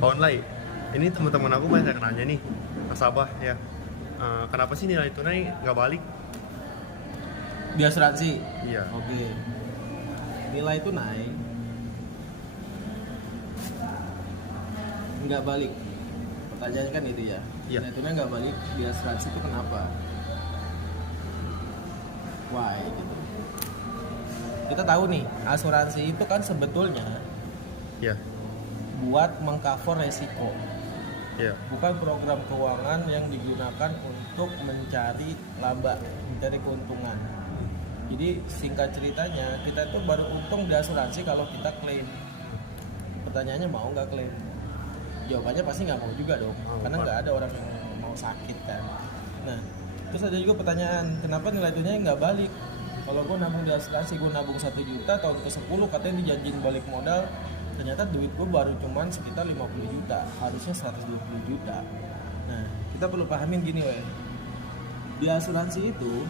online. Ini teman-teman aku banyak yang nanya nih, nasabah ya, kenapa sih nilai tunai nggak balik? Di asuransi. Iya. Oke. Nilai tunai nggak balik. Pertanyaannya kan itu ya. Iya. Nilai tunai nggak balik di asuransi itu kenapa? Why gitu. Kita tahu nih, asuransi itu kan sebetulnya Iya. buat mengcover resiko, Iya. bukan program keuangan yang digunakan untuk mencari laba, mencari keuntungan. Jadi singkat ceritanya, kita tuh baru untung di asuransi kalau kita klaim. Pertanyaannya mau nggak klaim? Jawabannya pasti nggak mau juga dong, karena nggak ada orang yang mau sakit kan. Nah, terus ada juga pertanyaan, kenapa nilai tunai nggak balik? Kalau gue nabung di asuransi, gue nabung 1 juta, tahun ke-10 katanya dijanjiin balik modal, ternyata duit gue baru cuman sekitar 50 juta, harusnya 120 juta. Nah, kita perlu pahamin gini weh, di asuransi itu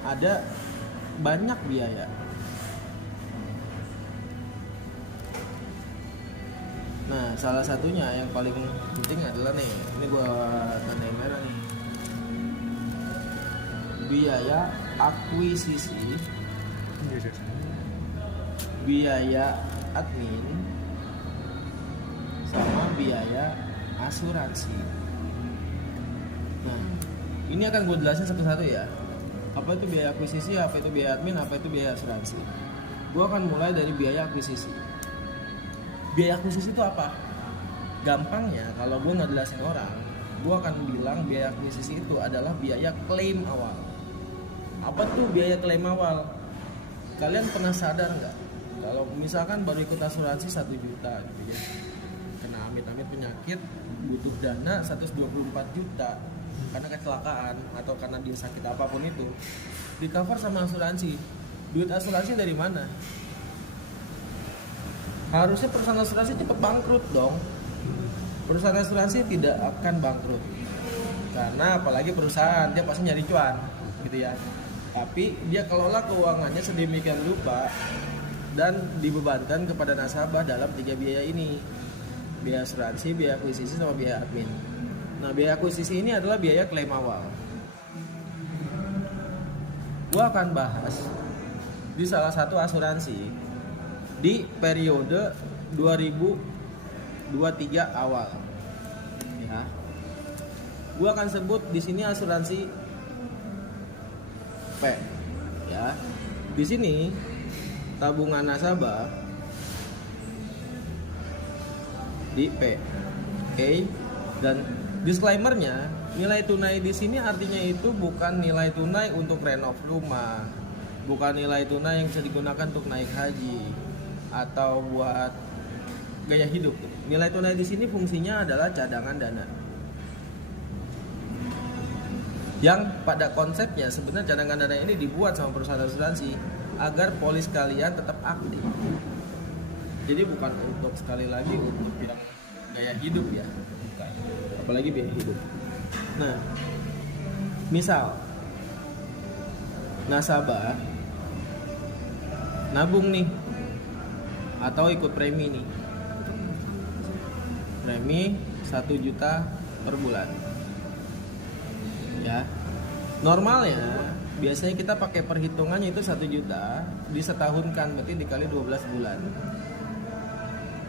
ada banyak biaya. Nah, salah satunya yang paling penting adalah nih, ini gua tandain merah nih, biaya akuisisi, biaya admin, sama biaya asuransi. Nah, ini akan gue jelasin satu-satu ya. Apa itu biaya akuisisi, apa itu biaya admin, apa itu biaya asuransi. Gue akan mulai dari biaya akuisisi. Biaya akuisisi itu apa? Gampangnya kalau gue nggak jelasin orang, gue akan bilang biaya akuisisi itu adalah biaya klaim awal. Apa tuh biaya klaim awal? Kalian pernah sadar nggak? Kalau misalkan baru ikut asuransi 1 juta gitu ya, kena amit-amit penyakit, butuh dana 124 juta karena kecelakaan atau karena dia sakit apapun itu, di cover sama asuransi. Duit asuransi dari mana? Harusnya perusahaan asuransi cepat bangkrut dong. Perusahaan asuransi tidak akan bangkrut, karena apalagi perusahaan dia pasti nyari cuan gitu ya. Tapi dia kelola keuangannya sedemikian rupa dan dibebankan kepada nasabah dalam 3 biaya ini: biaya asuransi, biaya akuisisi, sama biaya admin. Nah, biaya akuisisi ini adalah biaya klaim awal. Gua akan bahas di salah satu asuransi di periode 2023 awal. Ya. Gua akan sebut di sini asuransi P. Ya. Di sini tabungan nasabah di P. Oke. Dan disclaimernya, nilai tunai di sini artinya itu bukan nilai tunai untuk renov rumah, bukan nilai tunai yang bisa digunakan untuk naik haji atau buat gaya hidup. Nilai tunai di sini fungsinya adalah cadangan dana. Yang pada konsepnya sebenarnya cadangan dana ini dibuat sama perusahaan asuransi agar polis kalian tetap aktif. Jadi bukan untuk, sekali lagi, untuk yang gaya hidup ya, bukan. Apalagi biaya hidup. Nah, misal nasabah nabung nih atau ikut premi nih, premi 1 juta per bulan ya. Normalnya biasanya kita pakai perhitungannya itu 1 juta disetahunkan, berarti dikali 12 bulan,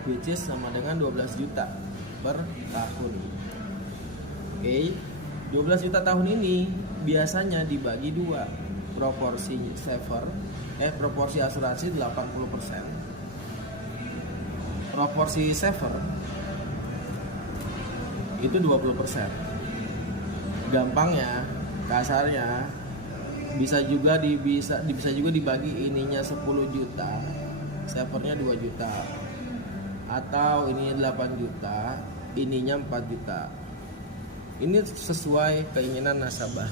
which is sama dengan 12 juta per tahun. Oke, 12 juta tahun ini biasanya dibagi 2, proporsi proporsi asuransi 80%, proporsi saver itu 20%. Gampangnya, kasarnya bisa juga dibagi ininya 10 juta, savernya 2 juta, atau ininya 8 juta, ininya 4 juta. Ini sesuai keinginan nasabah,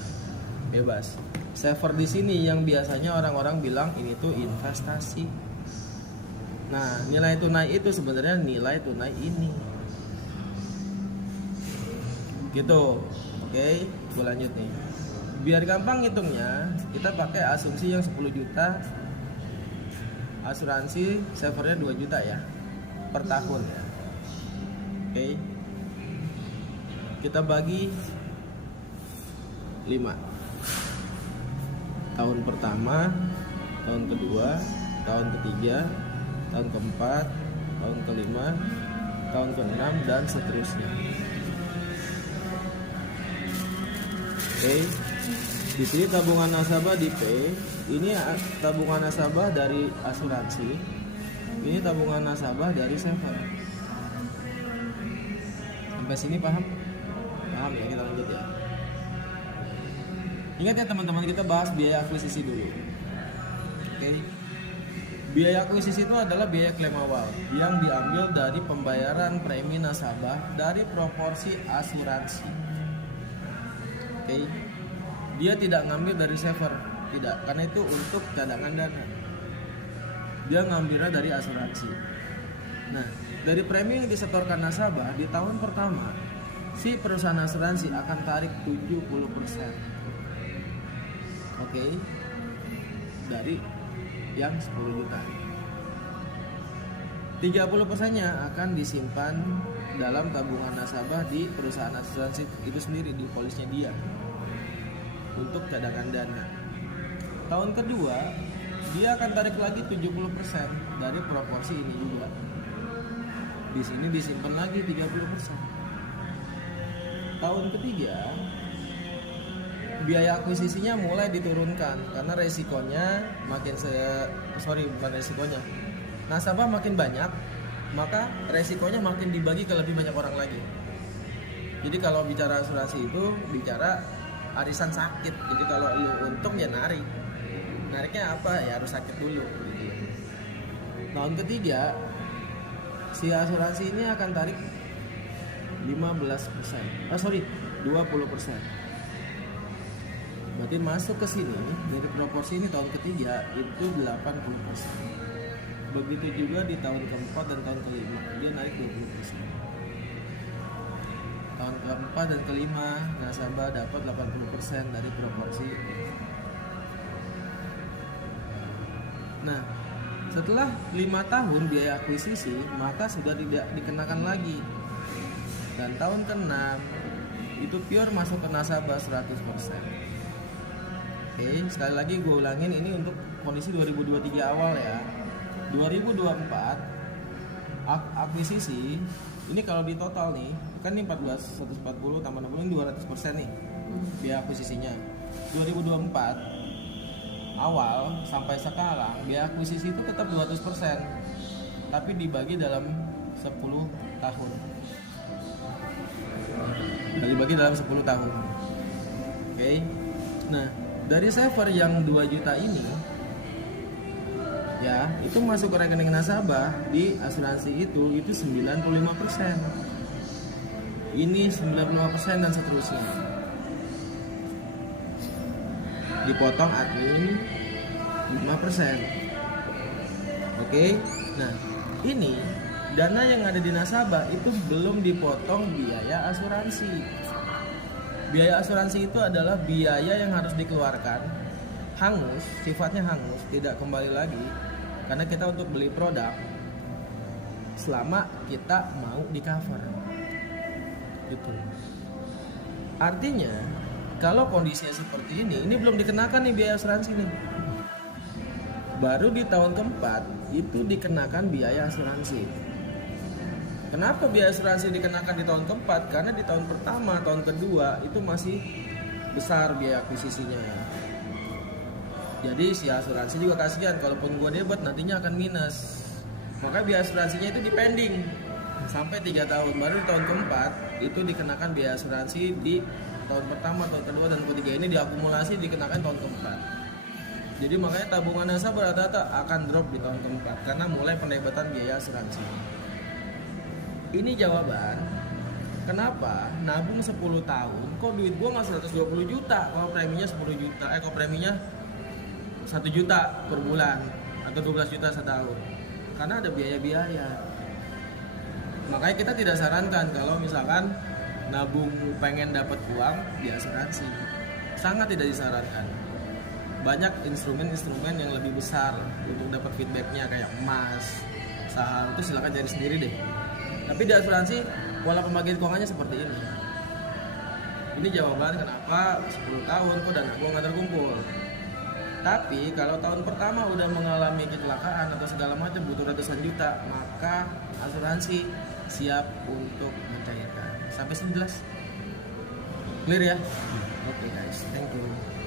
bebas. Saver di sini yang biasanya orang-orang bilang ini tuh investasi. Nah, nilai tunai itu sebenarnya nilai tunai ini. Gitu. Oke, gue lanjut nih. Biar gampang hitungnya, kita pakai asumsi yang 10 juta, asuransi savernya 2 juta ya. per tahun ya. Oke. Kita bagi 5. Tahun pertama, tahun kedua, tahun ketiga, tahun keempat, tahun kelima, tahun keenam, dan seterusnya. Oke. Di sini tabungan nasabah di P, ini tabungan nasabah dari asuransi, ini tabungan nasabah dari saver. Sampai sini paham? Paham ya, kita lanjut ya. Ingat ya teman-teman, kita bahas biaya akuisisi dulu. Oke. Biaya akuisisi itu adalah biaya klaim awal yang diambil dari pembayaran premi nasabah dari proporsi asuransi. Oke. Dia tidak ngambil dari saver, tidak, karena itu untuk cadangan dana. Dia ngambilnya dari asuransi. Nah, dari premi yang disetorkan nasabah di tahun pertama, si perusahaan asuransi akan tarik 70%. Oke. Dari yang 10 juta. 30%-nya akan disimpan dalam tabungan nasabah di perusahaan asuransi itu sendiri, di polisnya dia, untuk cadangan dana. Tahun kedua, dia akan tarik lagi 70% dari proporsi ini juga. Di sini disimpan lagi 30%. Tahun ketiga, biaya akuisisinya mulai diturunkan karena resikonya bukan resikonya. Nasabah makin banyak, maka resikonya makin dibagi ke lebih banyak orang lagi. Jadi kalau bicara asuransi itu bicara arisan sakit. Jadi kalau lu untung ya nariknya apa ya, harus sakit dulu gitu. Tahun ketiga, si asuransi ini akan tarik 20%. Berarti masuk ke sini dari proporsi ini tahun ketiga itu 80%. Begitu juga di tahun keempat dan tahun kelima, dia naik 20%. Tahun keempat dan kelima nasabah dapat 80% dari proporsi. Nah, setelah 5 tahun biaya akuisisi, maka sudah tidak dikenakan lagi. Dan tahun ke-6 itu pure masuk ke nasabah 100%. Oke, sekali lagi gue ulangin, ini untuk kondisi 2023 awal ya. 2024 akuisisi ini kalau di total nih kan ini 140 tambah 60 ini 200% nih biaya akuisisinya. 2024 awal sampai sekarang biaya akuisisi itu tetap 200%, tapi dibagi dalam 10 tahun. Dibagi dalam 10 tahun. Oke. Nah, dari saver yang 2 juta ini ya, itu masuk ke rekening nasabah di asuransi itu 95%. Ini 95% dan seterusnya. Dipotong admin 5%. Oke. Nah, ini dana yang ada di nasabah itu belum dipotong biaya asuransi. Biaya asuransi itu adalah biaya yang harus dikeluarkan hangus, sifatnya hangus, tidak kembali lagi, karena kita untuk beli produk selama kita mau di cover gitu. Artinya kalau kondisinya seperti ini belum dikenakan nih biaya asuransi nih. Baru di tahun keempat itu dikenakan biaya asuransi. Kenapa biaya asuransi dikenakan di tahun keempat? Karena di tahun pertama, tahun kedua itu masih besar biaya akuisisinya. Jadi si asuransi juga kasihan, kalaupun gue debet nantinya akan minus. Maka biaya asuransinya itu dipending sampai 3 tahun. Baru di tahun keempat itu dikenakan biaya asuransi di tahun pertama, tahun kedua, dan ketiga ini diakumulasi dikenakan tahun keempat. Jadi makanya tabungan nasabah rata-rata akan drop di tahun keempat karena mulai pendebetan biaya asuransi. Ini jawaban kenapa nabung 10 tahun kok duit gua nggak 120 juta kalau preminya 10 juta, kalau preminya 1 juta per bulan atau 12 juta setahun, karena ada biaya-biaya. Makanya kita tidak sarankan kalau misalkan nabung pengen dapat uang di asuransi, sangat tidak disarankan. Banyak instrumen-instrumen yang lebih besar untuk dapat feedbacknya kayak emas, saham itu silakan cari sendiri deh. Tapi di asuransi pola pembagian keuangannya seperti ini. Ini jawaban kenapa 10 tahun kok dana gua nggak terkumpul. Tapi kalau tahun pertama udah mengalami kecelakaan atau segala macam butuh ratusan juta, maka asuransi siap untuk mencairkan. Sampai sini jelas? Clear ya? Oke guys, thank you.